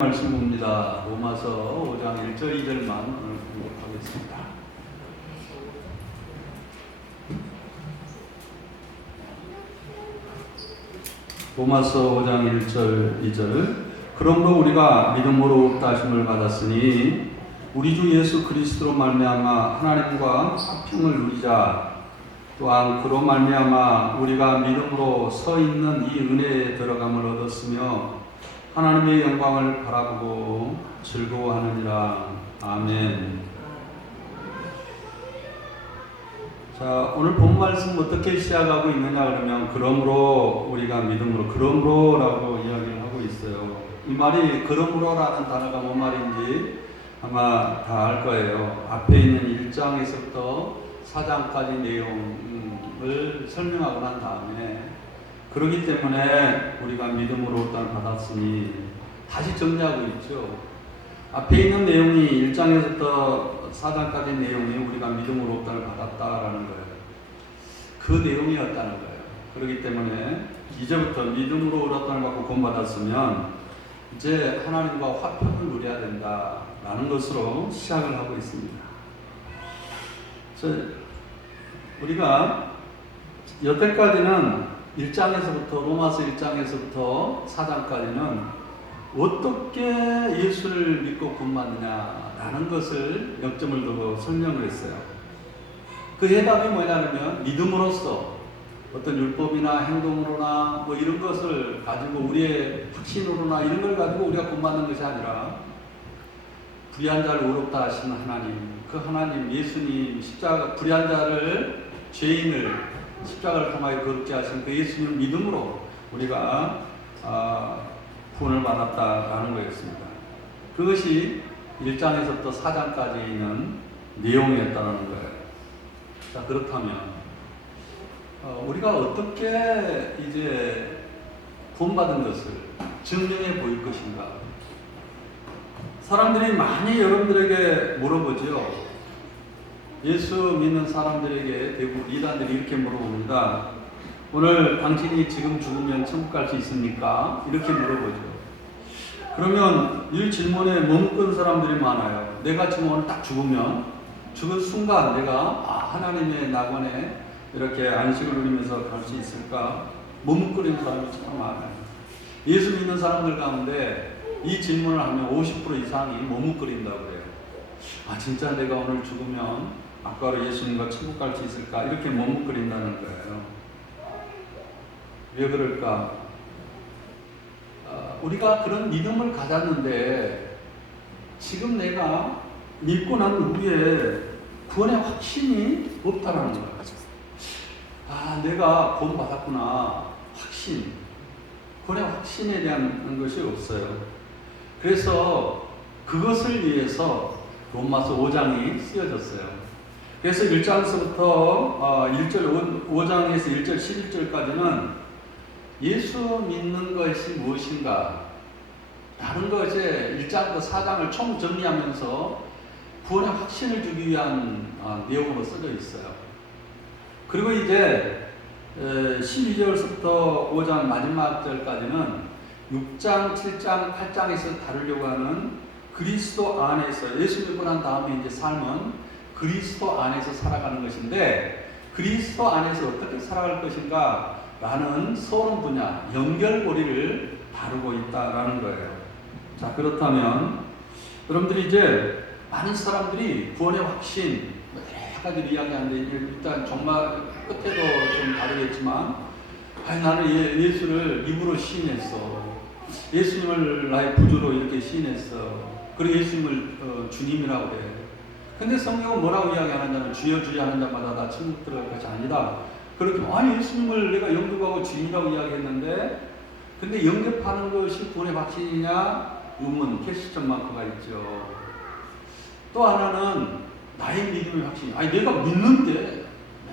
말씀 봅니다. 로마서 5장 1절 2절만 오늘 공부하겠습니다. 로마서 5장 1절 2절 그러므로 우리가 믿음으로 의롭다 하심을 받았으니 우리 주 예수 그리스도로 말미암아 하나님과 화평을 누리자. 또한 그로 말미암아 우리가 믿음으로 서 있는 이 은혜에 들어감을 얻었으며 하나님의 영광을 바라보고 즐거워하느니라. 아멘. 자, 오늘 본 말씀 어떻게 시작하고 있느냐 그러면 그러므로 우리가 믿음으로 그러므로라고 이야기를 하고 있어요. 이 말이 그러므로라는 단어가 뭔 말인지 아마 다 알 거예요. 앞에 있는 1장에서부터 4장까지 내용을 설명하고 난 다음에 그렇기 때문에 우리가 믿음으로 일단 받았으니 다시 정리하고 있죠. 앞에 있는 내용이 1장에서부터 4장까지 내용이 우리가 믿음으로 일단 받았다라는 거예요. 그 내용이었다는 거예요. 그렇기 때문에 이제부터 믿음으로 일단 받고 구원받았으면 이제 하나님과 화평을 누려야 된다라는 것으로 시작을 하고 있습니다. 우리가 여태까지는 1장에서부터 로마서 1장에서부터 4장까지는 어떻게 예수를 믿고 구원받느냐라는 것을 역점을 두고 설명을 했어요. 그 해답이 뭐냐면 믿음으로써 어떤 율법이나 행동으로나 뭐 이런 것을 가지고 우리의 확신으로나 이런 걸 가지고 우리가 구원받는 것이 아니라 불의한 자를 의롭다 하시는 하나님, 그 하나님 예수님 십자가 불의한 자를 죄인을 십자가를 통하여 거룩게 하신 그 예수님 믿음으로 우리가 구원을 받았다라는 거였습니다. 그것이 1장에서부터 4장까지 있는 내용이었다는 거예요. 자, 그렇다면 우리가 어떻게 이제 구원받은 것을 증명해 보일 것인가? 사람들이 많이 여러분들에게 물어보죠. 예수 믿는 사람들에게 대부분 이단들이 이렇게 물어봅니다. 오늘 당신이 지금 죽으면 천국 갈 수 있습니까? 이렇게 물어보죠. 그러면 이 질문에 머뭇거리는 사람들이 많아요. 내가 지금 오늘 딱 죽으면 죽은 순간 내가 하나님의 낙원에 이렇게 안식을 누리면서 갈 수 있을까? 머뭇거리는 사람이 참 많아요. 예수 믿는 사람들 가운데 이 질문을 하면 50% 이상이 머뭇거린다고 그래요. 진짜 내가 오늘 죽으면 아까로 예수님과 천국 갈 수 있을까? 이렇게 머뭇거린다는 거예요. 왜 그럴까? 우리가 그런 믿음을 가졌는데 지금 내가 믿고 난 후에 구원의 확신이 없다라는 거예요. 내가 구원 받았구나. 확신. 구원의 확신에 대한 것이 없어요. 그래서 그것을 위해서 로마서 5장이 쓰여졌어요. 그래서 1장에서부터 5장에서 1절 11절까지는 예수 믿는 것이 무엇인가 다른 것에 1장부터 4장을 총 정리하면서 구원의 확신을 주기 위한 내용으로 써져 있어요. 그리고 이제 12절부터 5장 마지막 절까지는 6장, 7장, 8장에서 다루려고 하는 그리스도 안에서 예수 믿고 난 다음에 이제 삶은 그리스도 안에서 살아가는 것인데 그리스도 안에서 어떻게 살아갈 것인가 라는 서론 분야, 연결고리를 다루고 있다라는 거예요. 자, 그렇다면 여러분들이 이제 많은 사람들이 구원의 확신 여러 가지를 이야기하는데 일단 정말 끝에도 좀 다르겠지만 나는 예수를 입으로 시인했어. 예수님을 나의 구주로 이렇게 시인했어. 그리고 예수님을 주님이라고 해. 근데 성경은 뭐라고 이야기하느냐면 주여 주여 하는 자마다 다 천국 들어갈 것이 아니다. 그렇게 예수님을 내가 영접하고 주님이라고 이야기했는데 근데 영접하는 것이 구원의 확신이냐? 의문, 퀘스천 마크가 있죠. 또 하나는 나의 믿음의 확신. 내가 믿는데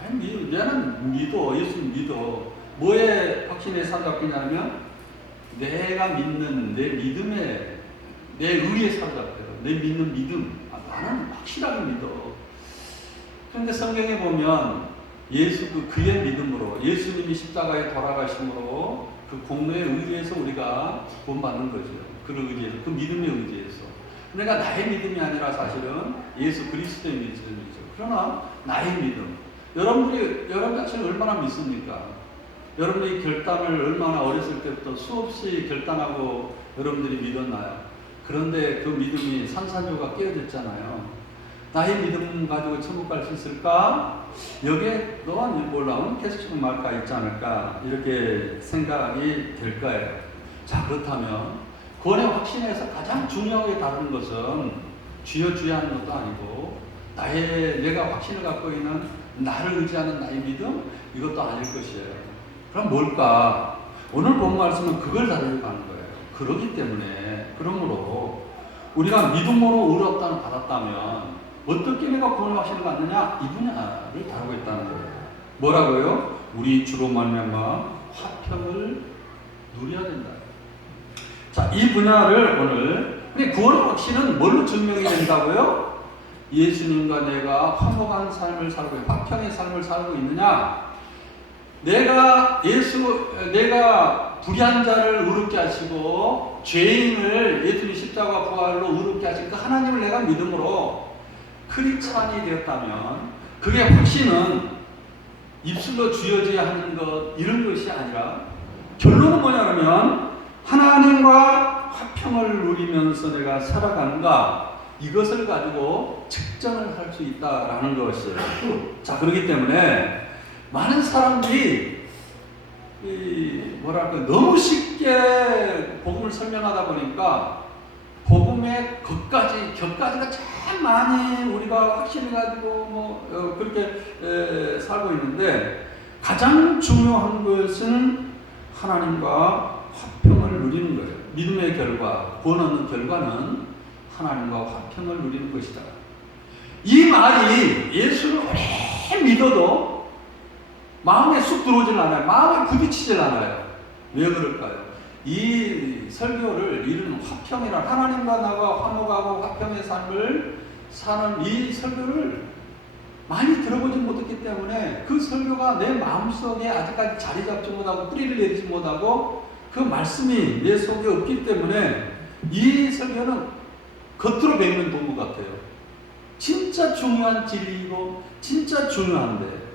나는 믿어. 예수님 믿어. 뭐에 확신에 사로잡히냐면 내가 믿는 내 믿음에 내 의에 사로잡혀요. 내 믿는 믿음. 나는 확실하게 믿어. 그런데 성경에 보면 예수 그의 믿음으로 예수님이 십자가에 돌아가심으로 그 공로에 의해서 우리가 구원받는 거죠. 그런 의지에서, 그 믿음의 의지에서. 그러니까 나의 믿음이 아니라 사실은 예수 그리스도의 믿음이죠. 그러나 나의 믿음. 여러분들이 여러분 자신을 얼마나 믿습니까? 여러분들이 결단을 얼마나 어렸을 때부터 수없이 결단하고 여러분들이 믿었나요? 그런데 그 믿음이 산산조각 깨어졌잖아요. 나의 믿음 가지고 천국 갈 수 있을까? 여기에 또한 놀라운 캐스팅 마크가 있지 않을까? 이렇게 생각이 될 거예요. 자, 그렇다면 구원의 확신에서 가장 중요하게 다루는 것은 주여주여하는 것도 아니고 내가 확신을 갖고 있는 나를 의지하는 나의 믿음? 이것도 아닐 것이에요. 그럼 뭘까? 오늘 본 말씀은 그걸 다루려고 하는 거예요. 그렇기 때문에 그러므로 우리가 믿음으로 의롭다는 받았다면 어떻게 내가 구원의 확신을 갖느냐? 이 분야를 다루고 있다는 거예요. 뭐라고요? 우리 주로 말미암아 화평을 누려야 된다. 자, 이 분야를 오늘 구원의 확신은 뭘로 증명이 된다고요? 예수님과 내가 화목한 삶을 살고 화평의 삶을 살고 있느냐? 내가 불의한 자를 의롭게 하시고 죄인을 예수님 십자가 부활로 의롭게 하신 그 하나님을 내가 믿음으로 크리스찬이 되었다면 그게 확신은 입술로 주어져야 하는 것 이런 것이 아니라 결론은 뭐냐면 하나님과 화평을 누리면서 내가 살아가는가 이것을 가지고 측정을 할 수 있다라는 것이에요. 자, 그렇기 때문에 많은 사람들이 너무 쉽게 복음을 설명하다 보니까 복음의 격까지가 참 많이 우리가 확신을 가지고 그렇게 살고 있는데 가장 중요한 것은 하나님과 화평을 누리는 거예요. 믿음의 결과, 구원 얻는 결과는 하나님과 화평을 누리는 것이다. 이 말이 예수를 오래 믿어도 마음에 쑥 들어오질 않아요. 마음에 부딪히질 않아요. 왜 그럴까요? 이 설교를 이루는 화평이란 하나님과 나가 화목하고 화평의 삶을 사는 이 설교를 많이 들어보지 못했기 때문에 그 설교가 내 마음속에 아직까지 자리 잡지 못하고 뿌리를 내리지 못하고 그 말씀이 내 속에 없기 때문에 이 설교는 겉으로 배우는 도구 같아요. 진짜 중요한 진리이고 진짜 중요한데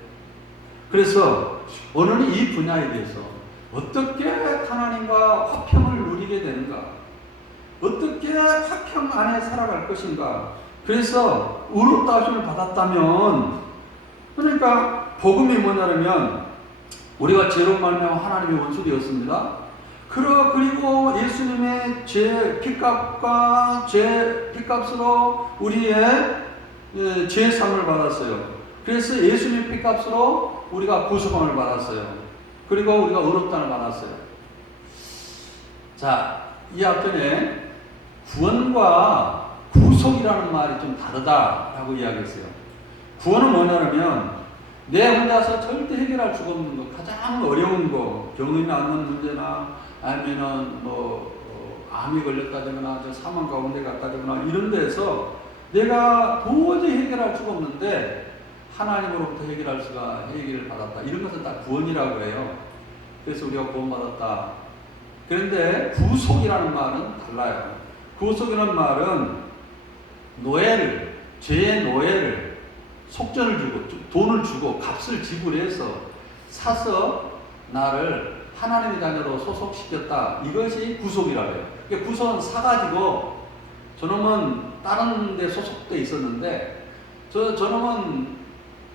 그래서 오늘은 이 분야에 대해서 어떻게 하나님과 화평을 누리게 되는가? 어떻게 화평 안에 살아갈 것인가? 그래서 의롭다 하심을 받았다면 그러니까 복음이 뭐냐면 우리가 죄로 말미암아 하나님의 원수 되었습니다. 그리고 예수님의 피값으로 우리의 죄사함을 받았어요. 그래서 예수님 피값으로 우리가 구속함을 받았어요. 그리고 우리가 의롭다를 받았어요. 자, 이 앞전에 구원과 구속이라는 말이 좀 다르다라고 이야기했어요. 구원은 뭐냐면 내 혼자서 절대 해결할 수가 없는 거, 가장 어려운 거, 병이 낫는 문제나 아니면은 암이 걸렸다거나 사망 가운데 갔다거나 이런 데서 내가 도저히 해결할 수가 없는데 하나님으로부터 해결을 받았다. 이런 것은 다 구원이라고 해요. 그래서 우리가 구원받았다. 그런데 구속이라는 말은 달라요. 구속이라는 말은 죄의 노예를 속전을 주고 돈을 주고 값을 지불해서 사서 나를 하나님의 자녀로 소속시켰다. 이것이 구속이라고 해요. 그러니까 구속은 사가지고 저놈은 다른 데 소속돼 있었는데 저놈은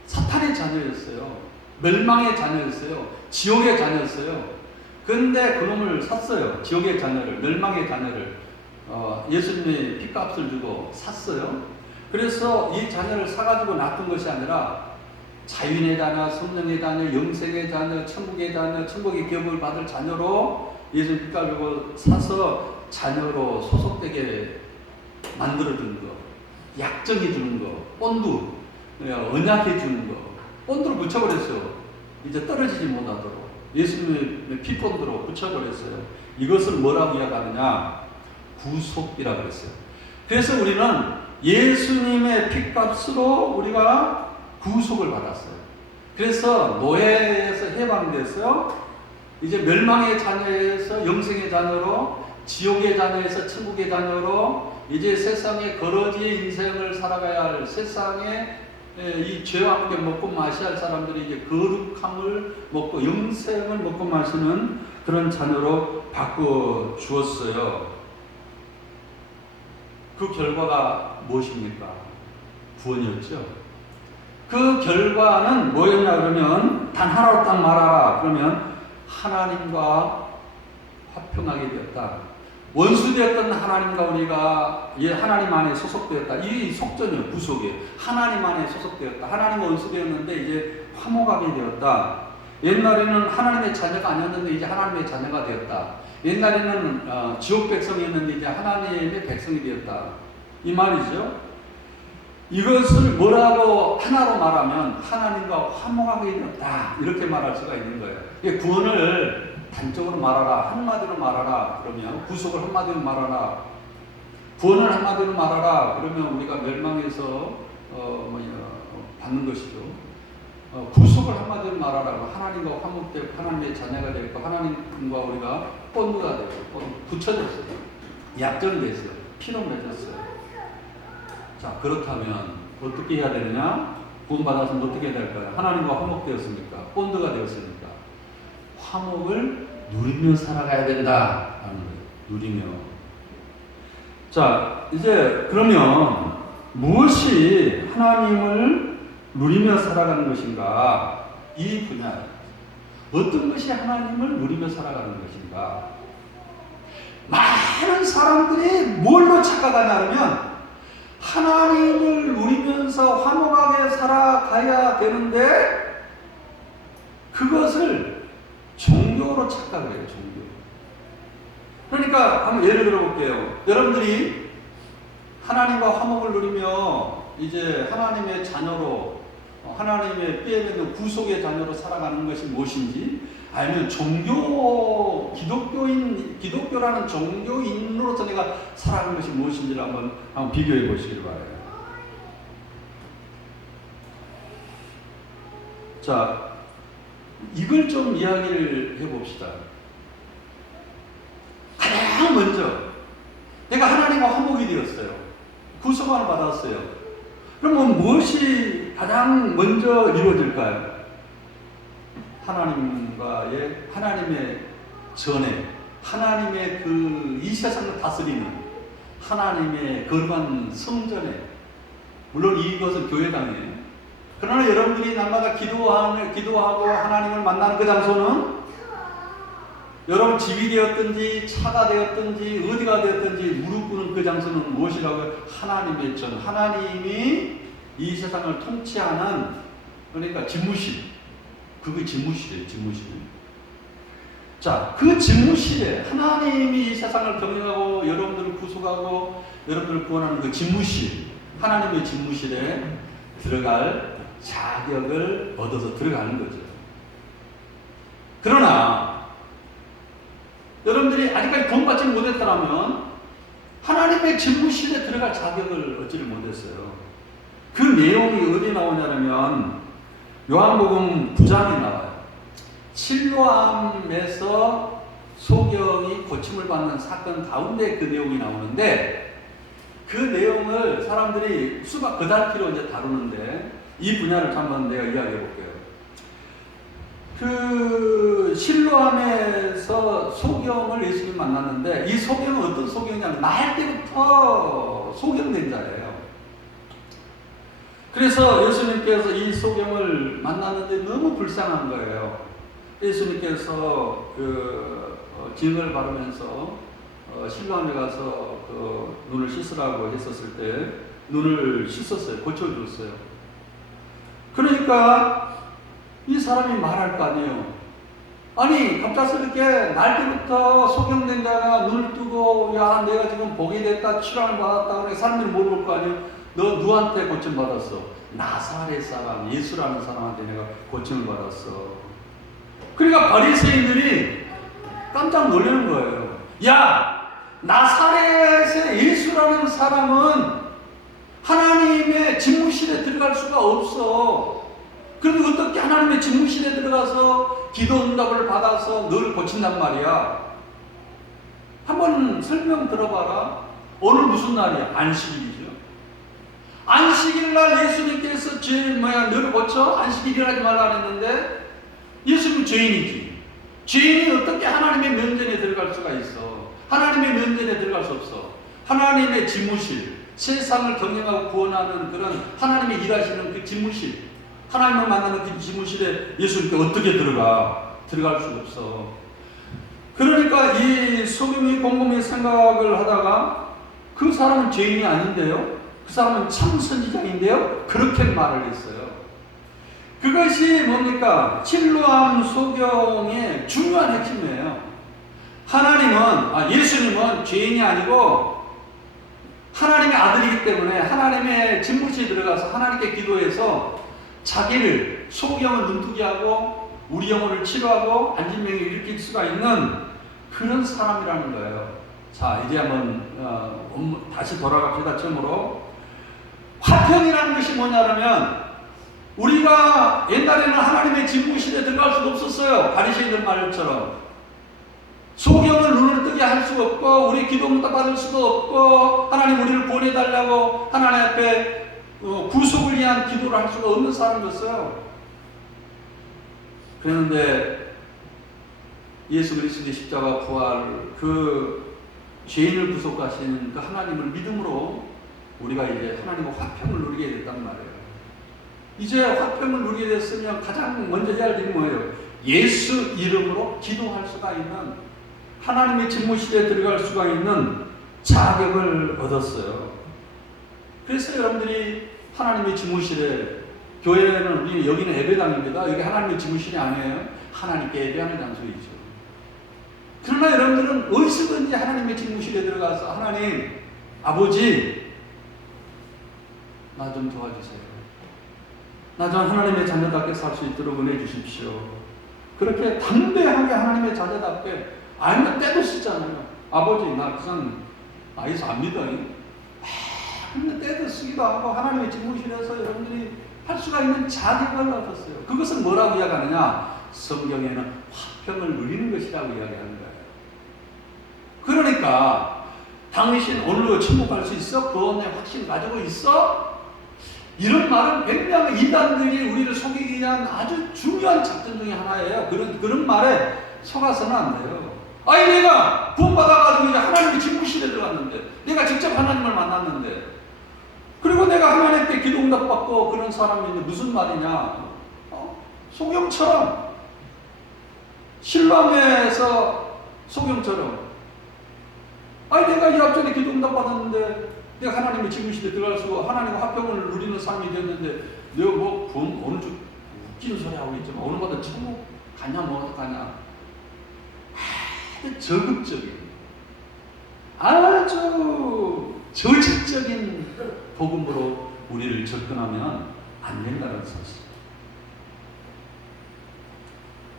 사탄의 자녀였어요. 멸망의 자녀였어요. 지옥의 자녀였어요. 그런데 그놈을 샀어요. 지옥의 자녀를, 멸망의 자녀를 예수님의 핏값을 주고 샀어요. 그래서 이 자녀를 사가지고 놔둔 것이 아니라 자유인의 자녀, 성령의 자녀, 영생의 자녀, 천국의 자녀, 천국의 기업을 받을 자녀로 예수님 핏값을 주고 사서 자녀로 소속되게 만들어준 거, 약정해 주는 거, 본드, 언약해 주는 거, 본드로 붙여버렸어요. 이제 떨어지지 못하도록 예수님의 피본드로 붙여버렸어요. 이것을 뭐라고 이야기하느냐? 구속이라고 했어요. 그래서 우리는 예수님의 핏값으로 우리가 구속을 받았어요. 그래서 노예에서 해방돼서 이제 멸망의 자녀에서 영생의 자녀로 지옥의 자녀에서 천국의 자녀로 이제 세상에 거러지의 인생을 살아가야 할 세상에 이 죄와 함께 먹고 마셔야 할 사람들이 이제 거룩함을 먹고 영생을 먹고 마시는 그런 자녀로 바꿔 주었어요. 그 결과가 무엇입니까? 구원이었죠. 그 결과는 뭐였냐 그러면 단 하나로 딱 말하라 그러면 하나님과 화평하게 되었다. 원수되었던 하나님과 우리가 하나님 안에 소속되었다. 이 속전이에요. 구속이에요. 하나님 안에 소속되었다. 하나님과 원수되었는데 이제 화목하게 되었다. 옛날에는 하나님의 자녀가 아니었는데 이제 하나님의 자녀가 되었다. 옛날에는 지옥 백성이었는데 이제 하나님의 백성이 되었다. 이 말이죠. 이것을 뭐라고 하나로 말하면 하나님과 화목하게 되었다. 이렇게 말할 수가 있는 거예요. 구원을 단적으로 말하라, 한마디로 말하라 그러면 구속을 한마디로 말하라, 구원을 한마디로 말하라 그러면 우리가 멸망해서 받는 것이죠. 구속을 한마디로 말하라, 하나님과 화목되고 하나님의 자녀가 되고 하나님과 우리가 본드가 되고 붙여졌어요. 약정됐어요. 피로 맺었어요. 자, 그렇다면 어떻게 해야 되느냐? 구원받았으면 어떻게 해야 될까요? 하나님과 화목되었습니까? 본드가 되었습니까? 화목을 누리며 살아가야 된다 하는 거예요. 누리며. 자, 이제 그러면 무엇이 하나님을 누리며 살아가는 것인가? 이 분야. 어떤 것이 하나님을 누리며 살아가는 것인가? 많은 사람들이 뭘로 착각하냐면 하나님을 누리면서 화목하게 살아가야 되는데 그것을 종교로 착각을 해요. 종교. 그러니까 한번 예를 들어 볼게요. 여러분들이 하나님과 화목을 누리며 이제 하나님의 자녀로 하나님의 뼈에 맺는 구속의 자녀로 살아가는 것이 무엇인지, 아니면 기독교라는 종교인으로서 내가 살아가는 것이 무엇인지를 한번 비교해 보시길 바라요. 자, 이걸 좀 이야기를 해봅시다. 가장 먼저 내가 하나님과 화목이 되었어요. 구속을 받았어요. 그러면 무엇이 가장 먼저 이루어질까요? 하나님의 전에 하나님의 이 세상을 다스리는 하나님의 거룩한 성전에, 물론 이것은 교회당이에요. 그러나 여러분들이 날마다 기도하고 하나님을 만나는 그 장소는 여러분 집이 되었든지 차가 되었든지 어디가 되었든지 무릎 꿇는 그 장소는 무엇이라고요? 하나님의 전, 하나님이 이 세상을 통치하는, 그러니까 집무실, 그게 집무실이에요. 집무실. 자, 그 집무실에 하나님이 이 세상을 경영하고 여러분들을 구속하고 여러분들을 구원하는 그 집무실, 하나님의 집무실에 들어갈 자격을 얻어서 들어가는 거죠. 그러나 여러분들이 아직까지 구원받지 못했다면 하나님의 집무실에 들어갈 자격을 얻지를 못했어요. 그 내용이 어디 나오냐면 요한복음 9장에 나와요. 실로암에서 소경이 고침을 받는 사건 가운데 그 내용이 나오는데, 그 내용을 사람들이 수박 그달피로 이제 다루는데 이 분야를 한번 내가 이야기해 볼게요. 그 실로암에서 소경을 예수님 만났는데, 이 소경은 어떤 소경이냐면 날 때부터 소경된 자예요. 그래서 예수님께서 이 소경을 만났는데 너무 불쌍한 거예요. 예수님께서 진을 바르면서 실로암에 가서 눈을 씻으라고 했었을 때 눈을 씻었어요. 고쳐줬어요. 그러니까 이 사람이 말할 거 아니에요. 아니, 갑작스럽게 날 때부터 소경된 자가 눈을 뜨고, 야, 내가 지금 복이 됐다, 치료를 받았다, 그러니까 사람들이 물어볼 거 아니에요. 너 누구한테 고침 받았어? 나사렛 사람, 예수라는 사람한테 내가 고침을 받았어. 그러니까 바리새인들이 깜짝 놀라는 거예요. 야, 나사렛의 예수라는 사람은 하나님의 집무실에 들어갈 수가 없어. 그런데 어떻게 하나님의 집무실에 들어가서 기도 응답을 받아서 너를 고친단 말이야? 한번 설명 들어봐라. 오늘 무슨 날이야? 안식일이죠. 안식일 날 예수님께서 너를 고쳐 안식일 하지 말라 했는데 예수님은 죄인이지. 죄인이 어떻게 하나님의 면전에 들어갈 수가 있어? 하나님의 면전에 들어갈 수 없어. 하나님의 집무실, 세상을 경영하고 구원하는 그런 하나님의 일하시는 그 집무실, 하나님을 만나는 그 집무실에 예수님께 어떻게 들어갈 수가 없어. 그러니까 이 소경이 곰곰이 생각을 하다가 그 사람은 죄인이 아닌데요, 그 사람은 참 선지자인데요, 그렇게 말을 했어요. 그것이 뭡니까? 진로암 소경의 중요한 핵심이에요. 예수님은 죄인이 아니고 하나님의 아들이기 때문에 하나님의 집무실에 들어가서 하나님께 기도해서 자기를, 소경을 눈뜨게 하고 우리 영혼을 치료하고 안진병을 일으킬 수가 있는 그런 사람이라는 거예요. 자, 이제 한번 다시 돌아갑시다. 처음으로 화평이라는 것이 뭐냐면, 우리가 옛날에는 하나님의 집무실에 들어갈 수가 없었어요. 바리새인들 말처럼 소경을 눈을 뜨게 할 수 없고, 우리 기도 응답 받을 수도 없고, 하나님 우리를 보내달라고 하나님 앞에 구속을 위한 기도를 할 수가 없는 사람이었어요. 그런데 예수 그리스도의 십자가 부활, 그 죄인을 구속하시는 그 하나님을 믿음으로 우리가 이제 하나님과 화평을 누리게 됐단 말이에요. 이제 화평을 누리게 됐으면 가장 먼저 해야 할 일이 뭐예요? 예수 이름으로 기도할 수가 있는, 하나님의 집무실에 들어갈 수가 있는 자격을 얻었어요. 그래서 여러분들이 하나님의 집무실에, 교회는 여기는 예배당입니다. 여기 하나님의 집무실이 아니에요. 하나님께 예배하는 장소이죠. 그러나 여러분들은 어디서든지 하나님의 집무실에 들어가서 하나님, 아버지, 나 좀 도와주세요. 나 좀 하나님의 자녀답게 살 수 있도록 은혜 주십시오. 그렇게 담대하게 하나님의 자녀답게, 아니면 때도 쓰잖아요. 아버지, 나 그냥 예수 안 믿어. 근데 때도 쓰기도 하고 하나님의 집무실에서 여러분들이 할 수가 있는 자격을 얻었어요. 그것은 뭐라고 이야기하느냐? 성경에는 화평을 누리는 것이라고 이야기하는 거예요. 그러니까 당신 오늘로 천국 갈 수 있어? 구원의 확신 가지고 있어? 이런 말은 굉장히 이단들이 우리를 속이기 위한 아주 중요한 작전 중에 하나예요. 그런 말에 속아서는 안 돼요. 내가 구원받아가지고 이제 하나님의 집무실에 들어갔는데, 내가 직접 하나님을 만났는데, 그리고 내가 하나님께 기도 응답 받고 그런 사람이 무슨 말이냐? 소경처럼, 실로암에서 소경처럼, 내가 이 앞전에 기도 응답 받았는데, 내가 하나님의 집무실에 들어갈 수, 하나님과 화평을 누리는 삶이 됐는데, 내가 어느 쪽 웃기는 소리 하고 있지만, 오늘마다 천국 가냐, 뭐 가냐. 아주 저극적인, 아주 저질적인 복음으로 우리를 접근하면 안 된다는 사실.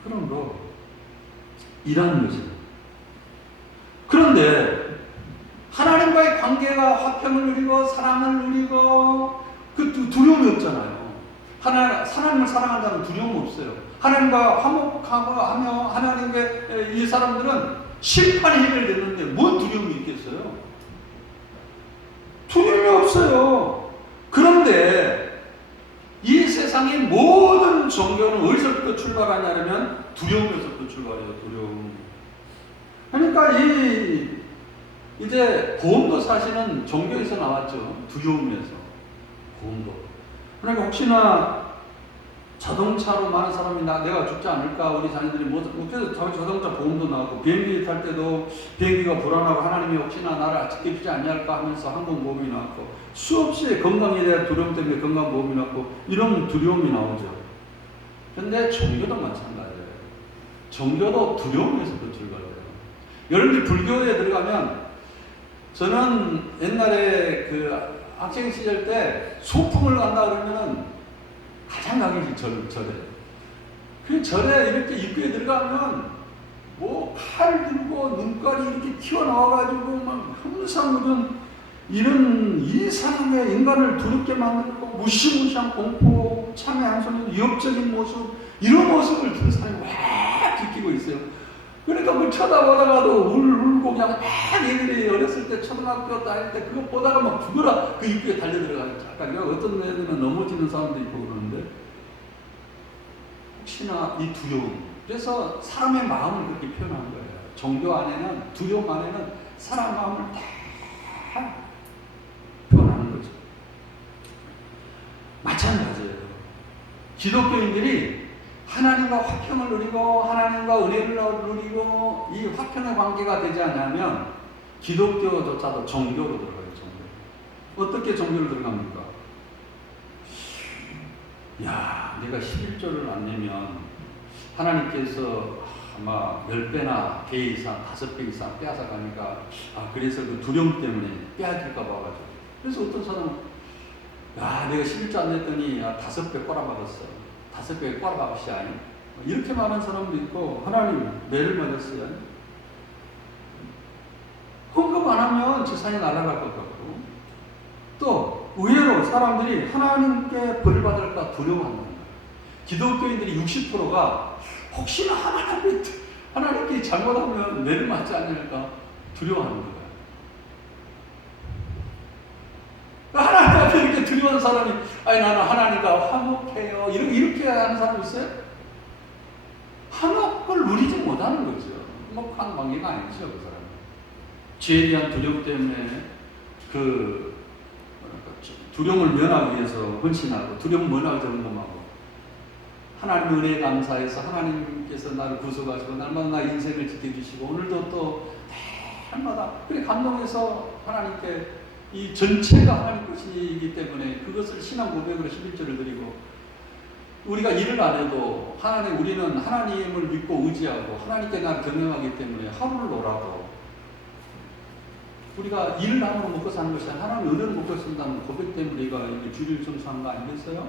그러므로 이라는 것입니다. 그런데 하나님과의 관계가 화평을 누리고 사랑을 누리고 그 두려움이 없잖아요. 하나님을 사랑한다는 두려움 없어요. 하나님과 화목하고 하며 하나님의 이 사람들은 심판이 해결됐는데 뭔 두려움이 있겠어요? 두려움이 없어요. 그런데 이 세상의 모든 종교는 어디서부터 출발하냐면 두려움에서부터 출발해요. 두려움. 그러니까 이제 보험도 사실은 종교에서 나왔죠. 두려움에서. 보험도. 그러니까 혹시나 자동차로 많은 사람이 내가 죽지 않을까, 우리 자녀들이 그래서 자동차 보험도 나오고, 비행기 탈 때도 비행기가 불안하고 하나님이 혹시나 나를 지켜주지 않을까 하면서 항공보험이 나왔고, 수없이 건강에 대한 두려움 때문에 건강보험이 나왔고, 이런 두려움이 나오죠. 그런데 종교도 마찬가지예요. 종교도 두려움에서부터 출발해요. 여러분들 불교에 들어가면, 저는 옛날에 그 학생 시절 때 소풍을 간다 그러면은 가장 가기 절에. 그 절에 이렇게 입구에 들어가면 뭐 칼 들고 눈깔이 이렇게 튀어나와가지고 막 항상 이런 이상하게 인간을 두렵게 만들고 무시무시한 공포, 참회 한손에 위협적인 모습, 이런 모습을 든 사람이 막 지키고 있어요. 그러니까 그 쳐다보다가도 울고 그냥 막 애들이 어렸을 때 초등학교 다닐 때 그거 보다가 막 죽어라 그 입구에 달려들어가요. 잠깐 어떤 애들은 넘어지는 사람도 있고 그러는데 혹시나 이 두려움. 그래서 사람의 마음을 그렇게 표현한 거예요. 종교 안에는 두려움 안에는 사람 마음을 다 표현하는 거죠. 마찬가지예요. 기독교인들이 하나님과 화평을 누리고 하나님과 은혜를 누리고 이 화평의 관계가 되지 않으면 기독교조차도 종교로 들어가요. 종교. 어떻게 종교로 들어갑니까? 야, 내가 11조를 안 내면 하나님께서 아마 10배나 배 이상, 5배 이상 빼앗아 가니까 그래서 그 두려움 때문에 빼앗길까 봐가지고. 그래서 어떤 사람은 야, 내가 11조 안 냈더니 5배 꼬라박았어. 5배 꼬라박으시야. 이렇게 말하는 사람도 있고, 하나님 매를 맞았어요. 헌금 안 하면 재산이 날아갈 것 같고, 또 의외로 사람들이 하나님께 벌을 받을까 두려워하는 거예요. 기독교인들이 60%가 혹시나 하나님께 잘못하면 매를 맞지 않을까 두려워하는 거예요. 하나님 앞에 이렇게 두려워하는 사람이 나는 하나님과 화목해요 이렇게 하는 사람 있어요? 화목을 누리지 못하는 거죠. 화목한 관계가 아니죠. 그 사람 죄에 대한 두려움 때문에 두려움을 면하기 위해서 헌신하고 두려움을 면하기 점검하고 하나님의 은혜에 감사해서 하나님께서 나를 구속하시고 날마다 나 인생을 지켜주시고 오늘도 또 날마다 그래 감동해서 하나님께 이 전체가 하나님 것이기 때문에 그것을 신앙 고백으로 11절을 드리고 우리가 일을 안 해도 우리는 하나님을 믿고 의지하고 하나님께 나를 경영하기 때문에 하루를 놀아도 우리가 일을 함으로 먹고 사는 것이 아니라 하나님 은혜를 먹고 산다는 고백 때문에 우리가 주일 성수한 거 아니겠어요?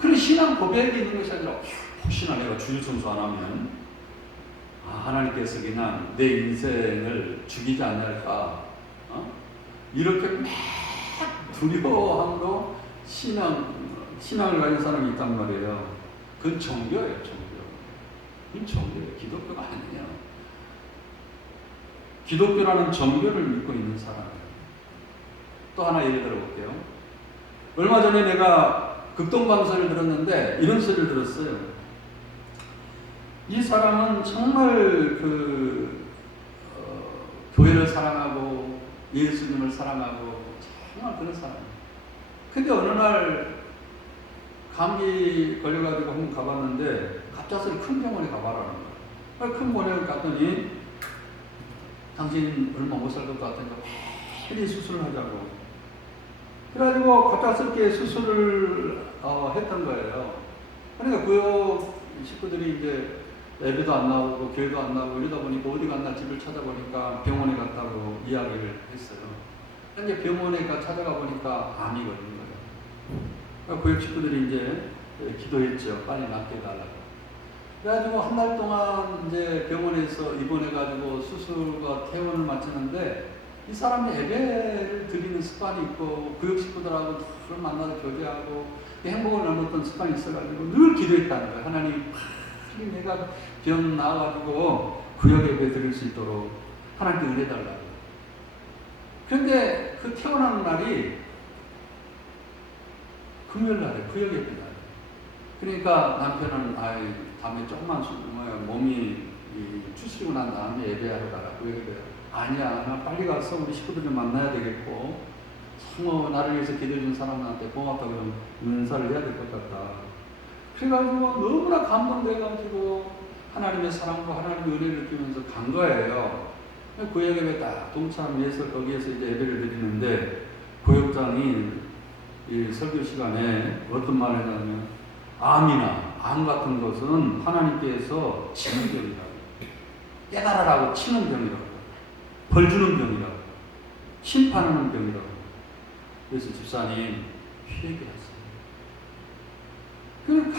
그런 신앙 고백이 있는 것이 아니라 혹시나 내가 주일 성수 안 하면 하나님께서 그냥 내 인생을 죽이지 않을까 이렇게 막 두려워함으로 신앙을 가진 사람이 있단 말이에요. 그건 종교예요. 그건 종교예요. 기독교가 아니에요. 기독교라는 종교를 믿고 있는 사람이에요. 또 하나 예를 들어볼게요. 얼마 전에 내가 극동방송을 들었는데 이런 소리를 들었어요. 이 사람은 정말 교회를 사랑하고 예수님을 사랑하고 정말 그런 사람이에요. 근데 어느 날 감기 걸려가지고 한번 가봤는데 갑작스레 큰 병원에 가봐라는 거예요. 큰 병원에 갔더니 당신 얼마 못 살 것 같으니까 빨리 수술을 하자고. 그래가지고 갑작스럽게 수술을 했던 거예요. 그러니까 구역 식구들이 이제 예배도 안 나오고 교회도 안 나오고 이러다 보니까 어디 갔나 집을 찾아보니까 병원에 갔다고 이야기를 했어요. 근데 병원에 찾아가 보니까 암이 걸린 거예요. 그러니까 구역 식구들이 이제 기도했죠. 빨리 낫게 해달라고. 그래가지고 한 달 동안 이제 병원에서 입원해가지고 수술과 퇴원을 마치는데 이 사람이 예배를 드리는 습관이 있고 구역 식구들하고 늘 만나서 교제하고 행복을 나눴던 습관이 있어가지고 늘 기도했다는 거예요. 하나님 빨리 내가 병 나와가지고 구역 예배 드릴 수 있도록 하나님께 은혜 달라고. 그런데 그 퇴원하는 날이 금요일 날에 구역 예배 날. 그러니까 남편은 다음에 조금만 몸이 추스리고 난 다음에 예배하러 가라고 얘기해요. 아니야, 나 빨리 가서 우리 식구들을 만나야 되겠고 정말 나를 위해서 기도해준 사람한테 고맙다고 그런 은사를 해야 될 것 같다. 그래가지고 너무나 감동돼가지고 하나님의 사랑과 하나님의 은혜를 느끼면서 간 거예요. 구역 예배 딱 동참해서 거기에서 이제 예배를 드리는데 구역장이 이 설교 시간에 어떤 말을 하냐면 암 같은 것은 하나님께서 치는 병이라고, 깨달으라고 치는 병이라고, 벌 주는 병이라고, 심판하는 병이라고. 그래서 집사님 회개하세요. 그럼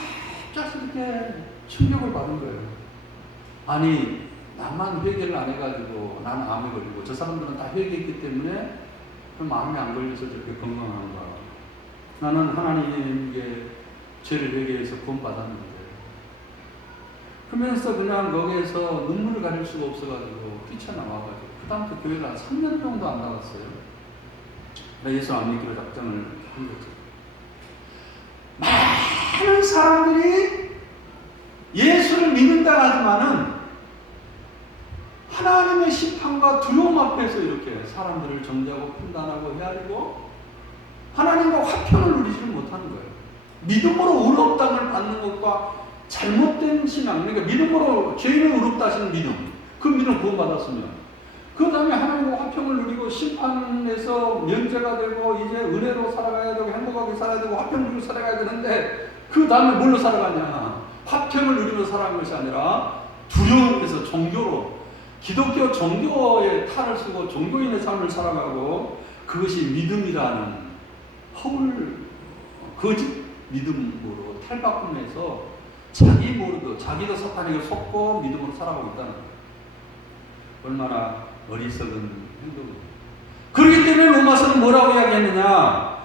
갑자기 이렇게 충격을 받은 거예요. 아니 나만 회개를 안 해가지고 나는 암에 걸리고 저 사람들은 다 회개했기 때문에 그럼 암에 안 걸려서 저렇게 건강한가. 나는 하나님께 죄를 회개해서 구원받았는데 그러면서 그냥 거기에서 눈물을 가릴 수가 없어가지고 뛰쳐나와가지고 그 다음부터 교회를 한 3년 정도 안 나갔어요. 예수 안 믿기로 작정을 한 거죠. 많은 사람들이 예수를 믿는다 하지만은 하나님의 심판과 두려움 앞에서 이렇게 사람들을 정죄하고 판단하고 헤아리고 하나님과 화평을 누리지를 못하는 거예요. 믿음으로 의롭다함을 받는 것과 잘못된 신앙, 그러니까 믿음으로 죄인은 의롭다 하시는 믿음, 그 믿음 구원받았으면 그 다음에 하나님과 화평을 누리고 심판에서 면제가 되고 이제 은혜로 살아가야 되고 행복하게 살아야 되고 화평 누리고 살아가야 되는데 그 다음에 뭘로 살아가냐? 화평을 누리며 살아가는 것이 아니라 두려움에서 종교로 기독교 종교의 탈을 쓰고 종교인의 삶을 살아가고 그것이 믿음이라는 허울 거짓 믿음으로 탈바꿈해서 자기 모르고 자기도 사탄에게 속고 믿음으로 살아가고 있다는 거예요. 얼마나 어리석은 행동입니다. 그렇기 때문에 로마서는 뭐라고 이야기했느냐?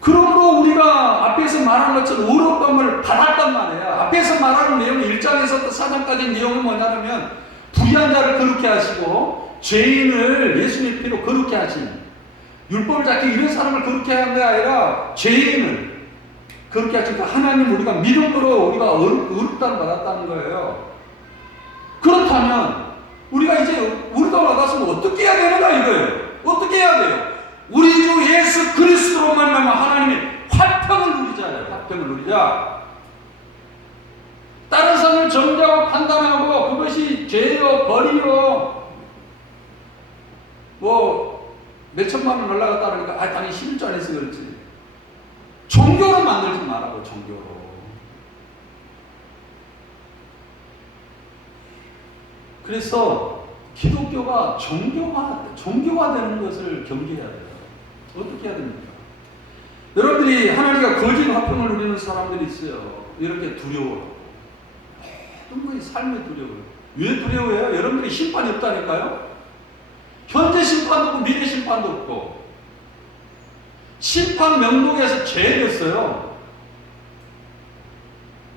그러므로 우리가 앞에서 말한 것처럼 의롭다함을 받았단 말이야. 앞에서 말하는 내용은 1장에서부터 4장까지 내용은 뭐냐면 불의한 자를 거룩해 하시고 죄인을 예수님의 피로 거룩해 하신 율법을 잡기 이런 사람을 거룩해 하는 게 아니라 죄인을 그렇게 하시니까 하나님 우리가 믿음으로 우리가 의롭다함을 받았다는 거예요. 그렇다면 우리가 이제 우리가 받았으면 어떻게 해야 되는가 이거예요. 어떻게 해야 돼요? 우리 주 예수 그리스도로 말미암아 하나님의 화평을 누리자예요. 화평을 누리자. 다른 사람을 정죄하고 판단하고 그것이 죄요 벌이요 뭐 몇천만 원 올라갔다 그러니까 당연히 11조 안 해서 그렇지. 종교로 만들지 말라고. 종교로. 그래서 기독교가 종교화되는 것을 경계해야 돼요. 어떻게 해야 됩니까? 여러분들이 하나님과 거짓 화평을 누리는 사람들이 있어요. 이렇게 두려워요. 이 삶이 두려워요. 왜 두려워해요? 여러분들이 심판이 없다니까요? 현재 심판도 없고 미래 심판도 없고 심판 명목에서 죄였어요.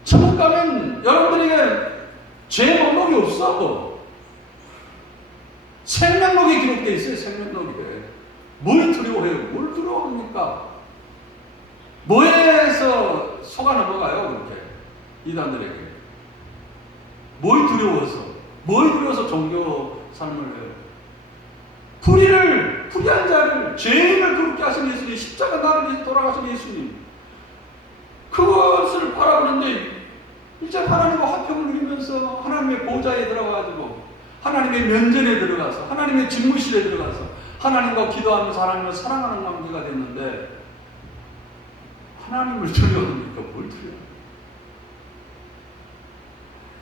천국 가면 여러분들에게 죄 목록이 없어. 생명록에 기록되어 있어요. 생명록에. 뭘 두려워해요? 뭘 두려워합니까? 뭐에서 속아 넘어가요? 그렇게 이단들에게. 뭘 두려워서 종교 삶을 해요? 불의한 자를, 죄인을 그렇게 하신 예수님, 십자가 나를 위해서 돌아가신 예수님, 그것을 바라보는데 이제 하나님과 화평을 누리면서 하나님의 보좌에 들어가가지고 하나님의 면전에 들어가서 하나님의 집무실에 들어가서 하나님과 기도하면서 하나님을 사랑하는 관계가 됐는데 하나님을 두려워합니까? 뭘 두려워합니까?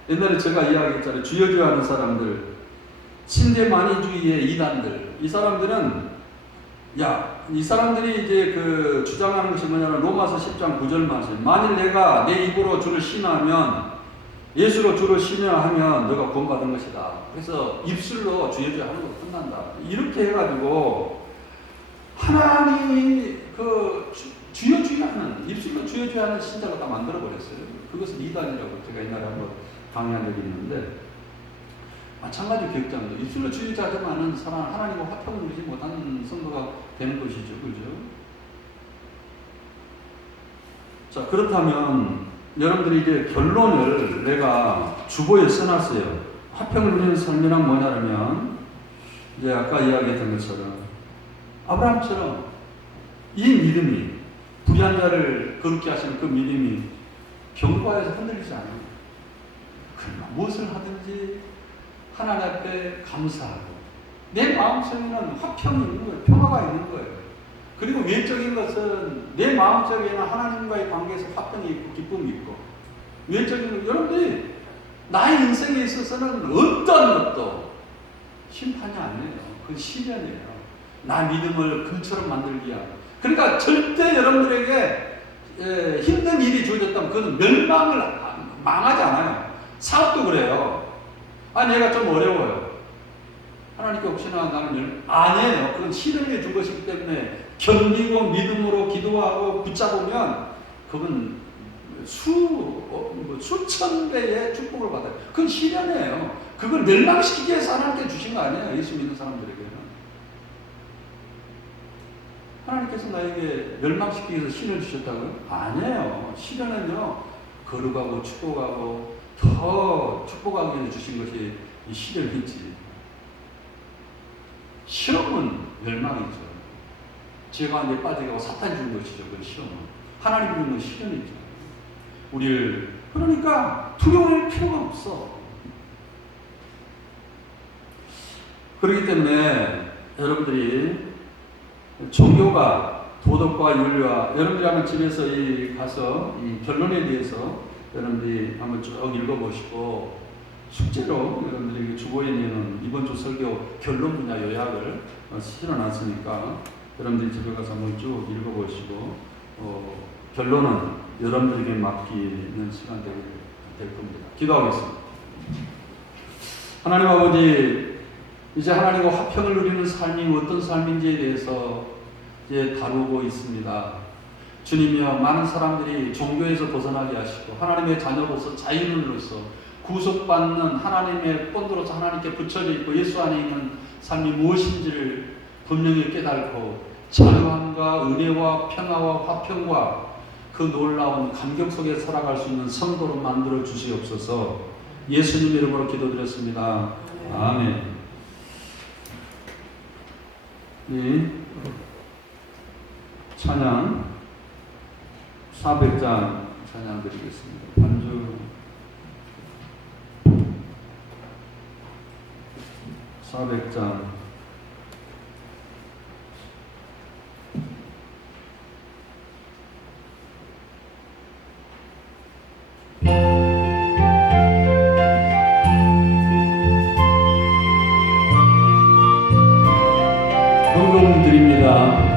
옛날에 제가 이야기했잖아요. 주여주여하는 사람들, 신대만인주의의 이단들, 이 사람들은 이 사람들이 이제 그 주장하는 것이 뭐냐면 로마서 10장 9절 말씀. 만일 내가 내 입으로 주를 신하면 예수로 주를 신하면 너가 구원받은 것이다. 그래서 입술로 주여주여 하는 것도 끝난다. 이렇게 해가지고 하나님이 그 주여주여하는 입술로 주여주여하는 신자가 다 만들어버렸어요. 그것은 이단이라고 제가 옛날에 한번 강의한 적이 있는데 마찬가지 교육장도 입술로 주여주여하지만은 사람 하나님과 화평을 누리지 못하는 성도가 되는 것이죠. 그죠? 자, 그렇다면 여러분들이 이제 결론을 내가 주보에 써놨어요. 화평을 누리는 삶이란 뭐냐면 이제 아까 이야기했던 것처럼 아브라함처럼 이 믿음이 불의한 자를 거룩히 하시는 그 믿음이 경과에서 흔들리지 않아요. 그러나 무엇을 하든지 하나님 앞에 감사하고 내 마음속에는 화평이 있는 거예요. 평화가 있는 거예요. 그리고 외적인 것은 내 마음속에는 하나님과의 관계에서 화평이 있고 기쁨이 있고 외적인 것, 여러분들이 나의 인생에 있어서는 어떤 것도 심판이 아니에요. 그건 시련이에요. 나 믿음을 금처럼 만들기 위한. 그러니까 절대 여러분들에게 힘든 일이 주어졌다면 그건 망하지 않아요. 사업도 그래요. 내가 좀 어려워요. 하나님께 혹시나 나는 아니에요. 그건 시련을 준 것이기 때문에 견디고 믿음으로 기도하고 붙잡으면 그건 수천 배의 축복을 받아요. 그건 시련이에요. 그걸 멸망시키기 위해서 하나님께 주신 거 아니에요. 예수 믿는 사람들에게는. 하나님께서 나에게 멸망시키기 위해서 시련을 주셨다고요? 아니에요. 시련은요, 거룩하고 축복하고 더 축복하기 위해서 주신 것이 이 시련이지. 시험은 멸망이죠. 죄 가운데 빠지고 사탄이 준 것이죠. 그 시험은. 하나님 주는 건 시련이죠. 우리를, 그러니까 두려워할 필요가 없어. 그렇기 때문에 여러분들이 종교가 도덕과 윤리와, 여러분들이 한번 집에서 가서 이 결론에 대해서 여러분들이 한번 쭉 읽어보시고, 숙제로 여러분들이 주보에는 이번 주 설교 결론 분야 요약을 실어놨으니까 여러분들이 집에 가서 한번 쭉 읽어보시고, 결론은 여러분들에게 맡기는 시간 될 겁니다. 기도하겠습니다. 하나님 아버지, 이제 하나님과 화평을 누리는 삶이 어떤 삶인지에 대해서 이제 다루고 있습니다. 주님이여, 많은 사람들이 종교에서 벗어나게 하시고 하나님의 자녀로서 자유인으로서 구속받는 하나님의 본드로서 하나님께 붙여져 있고 예수 안에 있는 삶이 무엇인지를 분명히 깨닫고 자유함과 은혜와 평화와 화평과 그 놀라운 감격 속에 살아갈 수 있는 성도로 만들어 주시옵소서. 예수님 이름으로 기도드렸습니다. 아멘. 네. 찬양 400장 찬양 드리겠습니다. 반주 400장 헌금 드립니다.